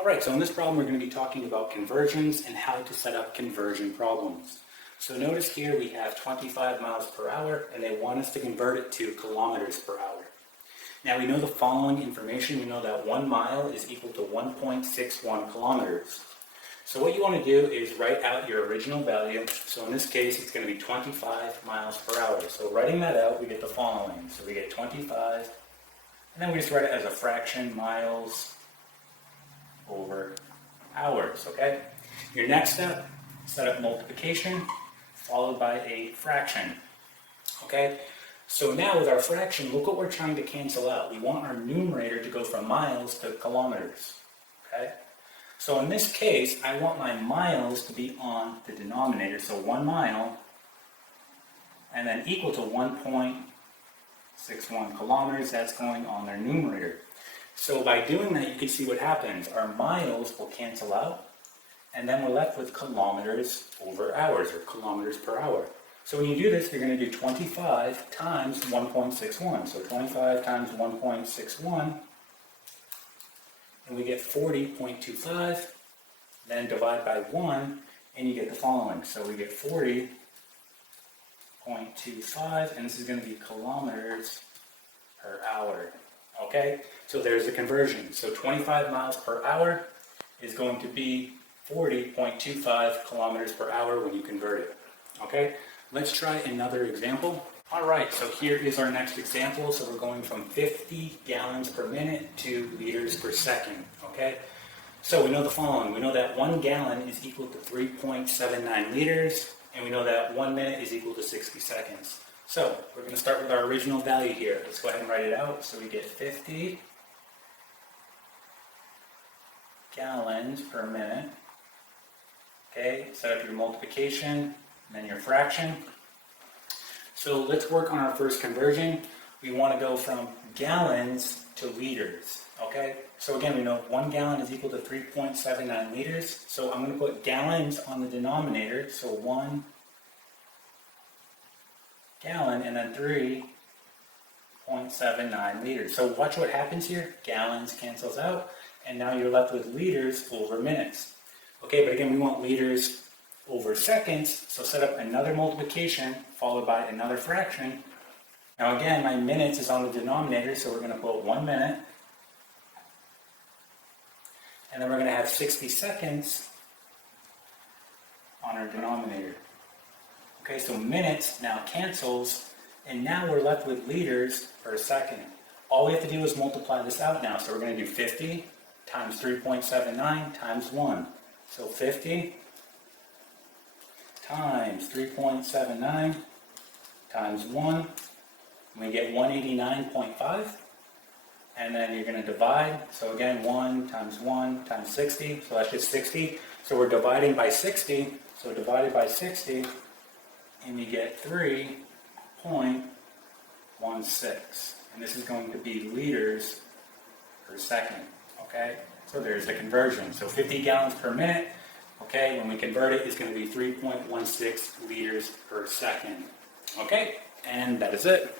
Alright, so in this problem we're going to be talking about conversions and how to set up conversion problems. So notice here we have 25 miles per hour and they want us to convert it to kilometers per hour. Now we know the following information. We know that 1 mile is equal to 1.61 kilometers. So what you want to do is write out your original value. So in this case it's going to be 25 miles per hour. So writing that out we get the following. So we get 25 and then we just write it as a fraction, miles over hours, okay? Your next step, set up multiplication followed by a fraction, okay? So now with our fraction, look what we're trying to cancel out. We want our numerator to go from miles to kilometers, okay? So in this case, I want my miles to be on the denominator, so 1 mile, and then equal to 1.61 kilometers, that's going on their numerator. So by doing that, you can see what happens. Our miles will cancel out, and then we're left with kilometers over hours, or kilometers per hour. So when you do this, you're going to do 25 times 1.61. So 25 times 1.61, and we get 40.25. Then divide by 1, and you get the following. So we get 40.25, and this is going to be kilometers per hour. Okay, so there's the conversion. So 25 miles per hour is going to be 40.25 kilometers per hour when you convert it. Okay, let's try another example. All right, so here is our next example. So we're going from 50 gallons per minute to liters per second. Okay, so we know the following. We know that 1 gallon is equal to 3.79 liters, and we know that 1 minute is equal to 60 seconds. So we're going to start with our original value here. Let's go ahead and write it out. So we get 50 gallons per minute. Okay, set up your multiplication, and then your fraction. So let's work on our first conversion. We want to go from gallons to liters. Okay, so again, we know 1 gallon is equal to 3.79 liters. So I'm going to put gallons on the denominator. So 1 gallon and then 3.79 liters. So watch what happens here. Gallons cancels out, and now you're left with liters over minutes. Okay, but again, we want liters over seconds, so set up another multiplication followed by another fraction. Now again, my minutes is on the denominator, so we're going to put 1 minute, and then we're going to have 60 seconds on our denominator. Okay, so minutes now cancels, and now we're left with liters per second. All we have to do is multiply this out now. So we're going to do 50 times 3.79 times 1. So 50 times 3.79 times 1, and we get 189.5. And then you're going to divide. So again, 1 times 60, so that's just 60. So we're dividing by 60, so divided by 60, and you get 3.16. And this is going to be liters per second. Okay, so there's the conversion. So 50 gallons per minute, okay, when we convert it, it's going to be 3.16 liters per second. Okay, and that is it.